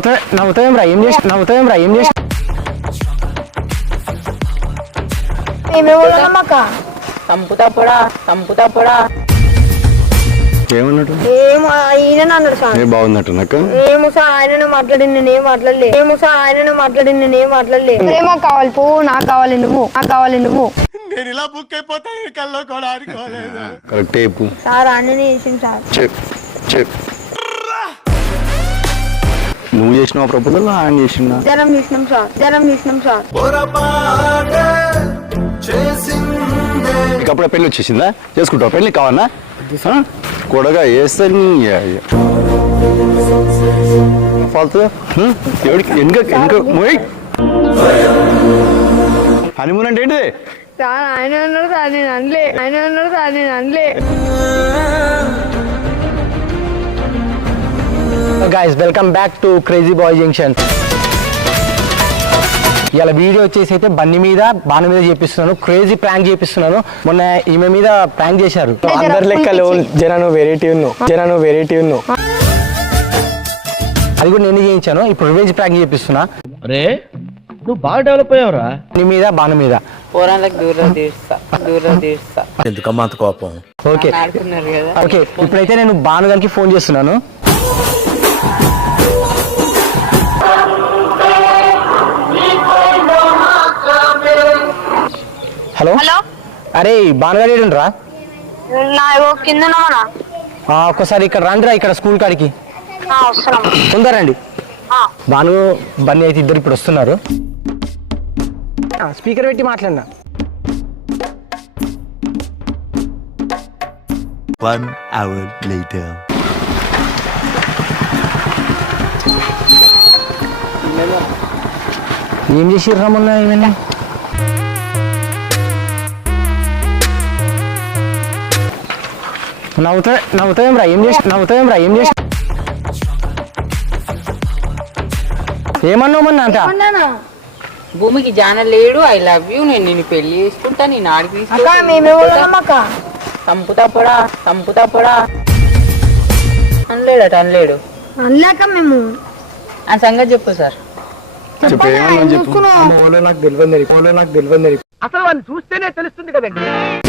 నవ్వుతా నవ్వుతావేం రా ఏం చేసి నవ్వుతావేం రా ఏం చేసి చంపుతా పొడా చంపుతా పొడా ఏమన్నట్టు? ఏమో ఈయన అన్నాడు సార్ ఏ నాకు ఏమో సార్ ఆయననే మాట్లాడింది నేనేం మాట్లాడలే. ఏమో సార్ ఆయననే మాట్లాడింది నేనేం మాట్లాడలే. ప్రేమ కావాలి పో నాకు కావాలి నువ్వు నాకు కావాలి నువ్వు కరెక్ట్ చెప్పు. సార్ ఆయననే చేసింది సార్. చెప్ చెప్ నువ్వు చేసిన ప్రపోజల్ ఆయన చేసిన. Sir sir. నీకు అప్పుడే పెళ్ళి వచ్చేసిందా? చేసుకుంటావు? పెళ్ళి కావన్నా ఆ? కొడగా వేస్తే నీ ఫాల్తు ఎవరికి వెనుక వెనుక మోయ్! హనీమూన్ అంటే ఏంటిది? సార్ ఆయన అన్నాడు సార్ నేను అనలే. ఆయన అన్నాడు సార్ నేను అనలే. Guys welcome back to crazy boy junction ఇలా వీడియో వచ్చేసి అయితే బండి మీద బాణ మీద చేపిస్తున్నాను. Crazy prank చేపిస్తున్నాను. మొన్న ఈమె మీద ప్రాంక్ చేశారు. అందరి లెక్కలు జనాను వెరైటీ ఉన్నావు జనాను వెరైటీ ఉన్నావు అది కూడా నేను చేయించాను. ఇప్పుడు రివెంజ్ ప్రాంక్ చేపిస్తున్నా. రే నువ్వు బాగా డెవలప్ అయ్యావురా. బండి మీద బాణ మీద. పోరాళ్ళకి దూరం తీస్తా దూరం తీస్తా ఎందుకమ్మా అంత కోపం? ఓకే ఓకే ఇప్పుడైతే నేను భానుగానికి ఫోన్ చేస్తున్నాను. హలో? హలో? అరే భానుగారు రా ఒక్కసారి ఇక్కడ రండిరా ఇక్కడ స్కూల్ కాడికి. తొందరండి భాను బన్నీ అయితే ఇద్దరు ఇప్పుడు వస్తున్నారు. స్పీకర్ పెట్టి మాట్లాడినా? One hour later. ఏం చేసిర్రా మొన్న ఏమైనా నవ్వుతా నవ్వుతావేం రా ఏం చేసి నవ్వుతావేం రా ఏం చేసి ఏమన్నావు మొన్న అంట భూమికి జాన లేడు ఐ లవ్ యూ నేను నిన్ను పెళ్ళి చేసుకుంటా నేను ఆడికి అక్క? చంపుతా పొడా చంపుతా పొడా. అనలేడట అనలేడు. అనలేక మేము. ఆ సంగతి చెప్పు సార్. చెప్పు ఏమన్నా చెప్పు. నాకు తెలియదు నాకు తెలియదు. అసలు వాడిని చూస్తేనే తెలుస్తుంది కదండి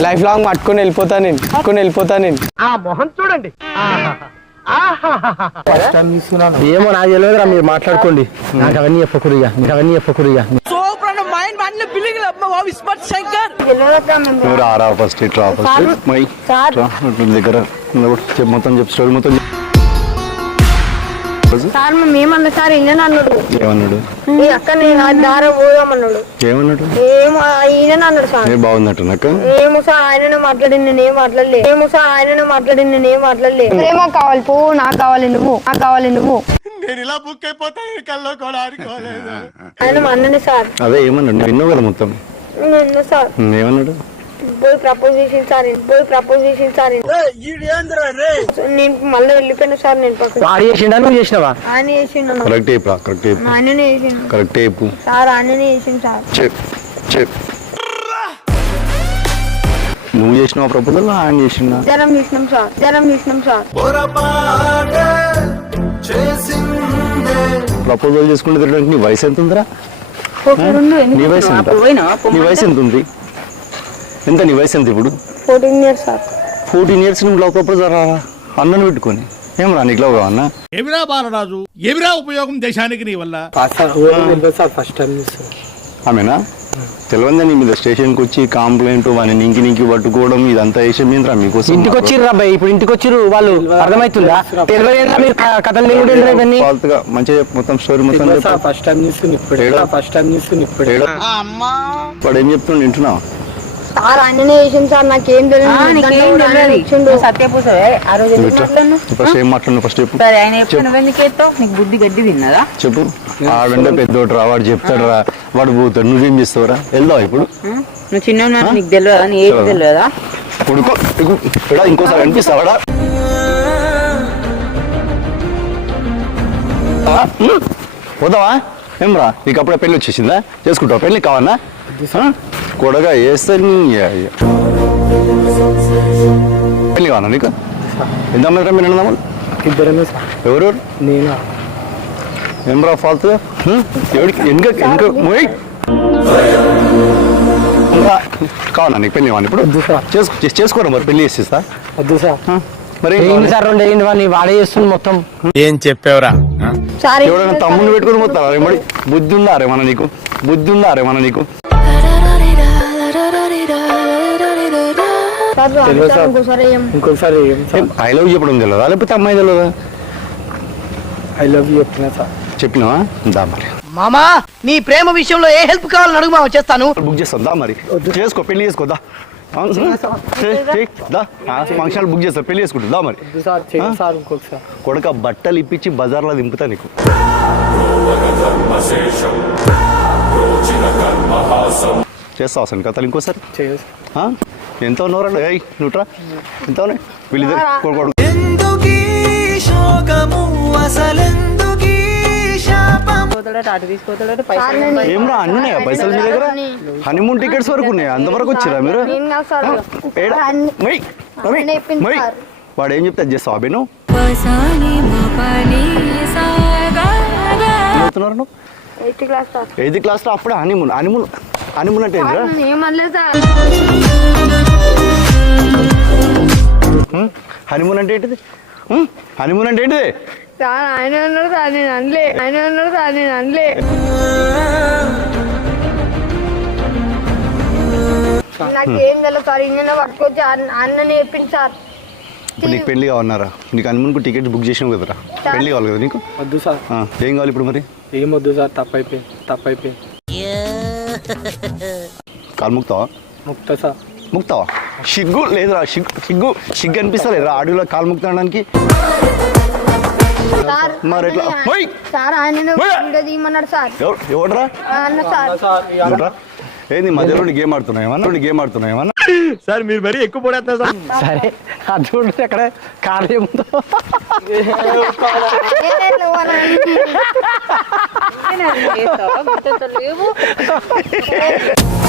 లైఫ్ లాంగ్ పట్టుకొని వెళ్ళిపోతా నేను పట్టుకొని వెళ్ళిపోతా నేను ఆ మొహం చూడండి. ఏమో నాకు తెలియదురా మీరు మాట్లాడుకోండి నాకు అవన్నీ చెప్పకూడదుగా మీకు అవన్నీ చెప్పకూడదుగా తెలియదక్క మేము నువ్వు రారా ఫస్ట్ ఇట్లా ఫస్ట్ మై సార్. రా, నీ దగ్గర నిలబడు. చెప్పు మొత్తం చెప్పు స్టోరీ మొత్తం. సార్ మేము ఏమన్నా సార్ ఈయన అన్నాడు ఏమన్నాడు? ఈ అక్క నేను ఆ దార పోదామన్నాడు. ఏమన్నాడు? ఏమో ఈయన అన్నాడు సార్. ఏ బాగుందట్టు నాకు ఏమో సార్ ఆయననే మాట్లాడింది నేనేం మాట్లాడలే. ఏమో సార్ ఆయననే మాట్లాడింది నేనేం మాట్లాడలే. ప్రేమ కావాలి పో నాకు కావాలి నువ్వు నాకు కావాలి నువ్వు. ఆయన మా అన్ననే సార్. అదే ఏమన్నాడు? నువ్వు విన్నావు కదా మొత్తం? నిన్న సార్. ఏమన్నాడు? పోయి ప్రపోజ్ చేసింది సార్. పోయి ప్రపోజ్ చేసింది సార్ నేను మళ్ళీ వెళ్ళిపోయాను సార్ నేను పక్కన వాడు చేసిండా? నువ్వు చేసినావా? ఆయన చేసిండు అన్న. కరెక్ట్ చెప్పు కరెక్ట్ చెప్పు. ఆయననే చేసిండు. కరెక్ట్ చెప్పు. సార్ ఆయననే చేసిండు సార్. చెప్ చెప్ నువ్వు చేసిన ప్రపోజల్? ఆయన చేసిన జ్వరం తీసినాం సార్ జ్వరం తీసినాం సార్. ప్రపోజల్ చేసుకుంటే తిరగడానికి నీ వయసు ఎంత ఉందిరా రెండు నీ వయసు ఎంత? నీ వయసు ఎంత ఉంది ఎంత నీ వయసు ఎంత ఇప్పుడు? ఫోర్టీన్ ఇయర్స్ ఫోర్టీన్ ఇయర్స్ నువ్వు లవ్ ప్రపోజల్ రా అన్నను పెట్టుకొని. ఏం రా నీకు లవ్ కావన్నా ఎవిరా బాలరాజు? ఎవిరా ఉపయోగం దేశానికి నీ వల్ల? ఫస్ట్ టైం ఆమెనా? తెలియదా నీ మీద స్టేషన్కి వచ్చి కంప్లైంట్ వాడిని నింకి నింకి పట్టుకోవడం ఇదంతా వేసే మీద మీకోసం ఇంటికి వచ్చిర్రు అబ్బాయి ఇప్పుడు ఇంటికి వచ్చిర్రు వాళ్ళు అర్థమవుతుందా తెలియదు మీరు కథలు లేకుండా ఫాల్తుగా మంచిగా చెప్పు, మొత్తం స్టోరీ మొత్తం. ఫస్ట్ టైం చూస్తుంది ఇప్పుడు? ఫస్ట్ టైం చూస్తుంది ఇప్పుడు. ఏడా? వాడు ఏం చెప్తుండు వింటున్నావు? సార్ ఆయననే చేసిండు సార్ నాకేం తెలియదు సత్యపూసవే ఆ రోజు? ఫస్ట్ ఏం మాట్లాడు ఫస్ట్ చెప్పు. సరే ఆయన ఎప్పుడు నువ్వెందుకు ఎత్తావు? నీకు బుద్ధి గడ్డి తిన్నదా? చెప్పు. ఆడంటే పెద్దోడు రా వాడు చెప్తాడు రా. వాడు పోతాడు. నువ్వేం చేస్తావురా వెళ్దావా ఇప్పుడు? నువ్వు చిన్న నీకు తెలియదా? నీ ఏజ్ తెలియదా. ఎడా ఇంకోసారి అనిపిస్తావాడా. పోదావా ఏం రా? నీకు అప్పుడే పెళ్ళి వచ్చేసిందా? చేసుకుంటావు? పెళ్ళి కావన్నా ఆ? కొడగా వేస్తే నీ పెళ్ళి కావన్నా నీకు? ఎంత మంది రా మీరు అన్నదమ్ములు? ఇద్దరమే సార్. ఎవరు? నేను? ఫాల్తు వెనుక వెనుక మోయ్! ఇంకా కావాలా నీకు పెళ్ళి ఇవ్వాలి ఇప్పుడు? చేసుకో చేస్- చేసుకోరా మరి పెళ్ళి చేసిస్తా వద్దు సార్. మరి ఏంటి కావాలి? సార్ రెండు ఏంటి వాడిని వాడే చేస్తుంది మొత్తం. ఏం చెప్పావురా? సార్. ఎవడైనా తమ్ముని పెట్టుకుని పోతారా మరి బుద్ధి ఉందా రే మన నీకు? బుద్ధి ఉందా రే మన నీకు? ఇంకోసారి ఇంకోసారి ఐ లవ్ చెప్పడం తెలియదా లేకపోతే అమ్మాయి తెలియదా ఐ లవ్ యూ సార్. చెప్పినావా? దా మరి. మామా నీ ప్రేమ విషయంలో ఏ హెల్ప్ కావాలని అడుగు మామ చేస్తాను. బుక్ చేస్తాం దా మరి. చేసుకో పెళ్ళి చేసుకో దా. ఫంక్షన్ బుక్ చేస్తా పెళ్ళి చేసుకుంటా దా మరి. కొడుక బట్టలు ఇప్పించి బజార్లో దింపుతా నీకు. చేస్తావు అసలు కథలు ఇంకోసారి? ఎంత ఉన్నవరా ఏయ్ నువ్వుట్రా. ఎంత ఉన్నాయి వీళ్ళిద్దరు కొడుకు అటు తీసుకుపోతాడట సార్ పైసలు ఏమ్రా మీ దగ్గర? హనీమూన్ టికెట్స్ వరకు ఉన్నాయి? అంతవరకు వచ్చిరా మీరు? అన్ని-. వాడు ఏం చెప్తే చేస్తావా బెను చదువుతున్నారు ఎయిత్ క్లాస్ క్లాస్లో అప్పుడే హనీమూన్. హనీమూన్ హనీమూన్ అంటే ఏంటిరా హనీమూన్ అంటే ఏంటిది? హనీమూన్ అంటే ఏంటిది? ఆయన అన్నారు సార్ నేను అనలే. ఆయన అన్నారు సార్ నేను అనలే. నాకేం తెలియదు సార్ ఇంజన్ పట్టుకొచ్చి అన్న- అన్న నేర్పింది సార్. ఇప్పుడు నీకు పెళ్ళి కావన్నారా నీకు హనీమూన్కు టికెట్ బుక్ చేసినావు కదరా పెళ్ళి కావాలి కదా నీకు? వద్దు సార్. ఆ, ఏం కావాలి ఇప్పుడు మరి? ఏం వద్దు సార్ తప్పైపోయింది తప్పైపోయింది. కాలు ముక్తావా ముక్తా సార్. ముక్తావా సిగ్గు లేదురా సిగ్గు సిగ్గు సిగ్గు అనిపిస్తలేదురా ఆడియోలో కాలు ముక్తాడానికి సార్ మరి ఎట్లా? ఆయననే- మొయ్. సార్ ఆయన మొయ్. Video తీయమన్నాడు sir. ఎవరు? ఎవడరా? ఆ అన్న సార్. సార్ ఎవడరా? ఏంది మధ్యలో నుండి గేమ్ ఆడుతున్నావు ఏమన్నా? నుండి గేమ్ ఆడుతున్నావు ఏమన్నా? సార్ మీరు మరీ ఎక్కువ పడేస్తున్నారు సార్. సరే అది చూడండి అక్కడ కార్ ఏముందో. చేస్తావా?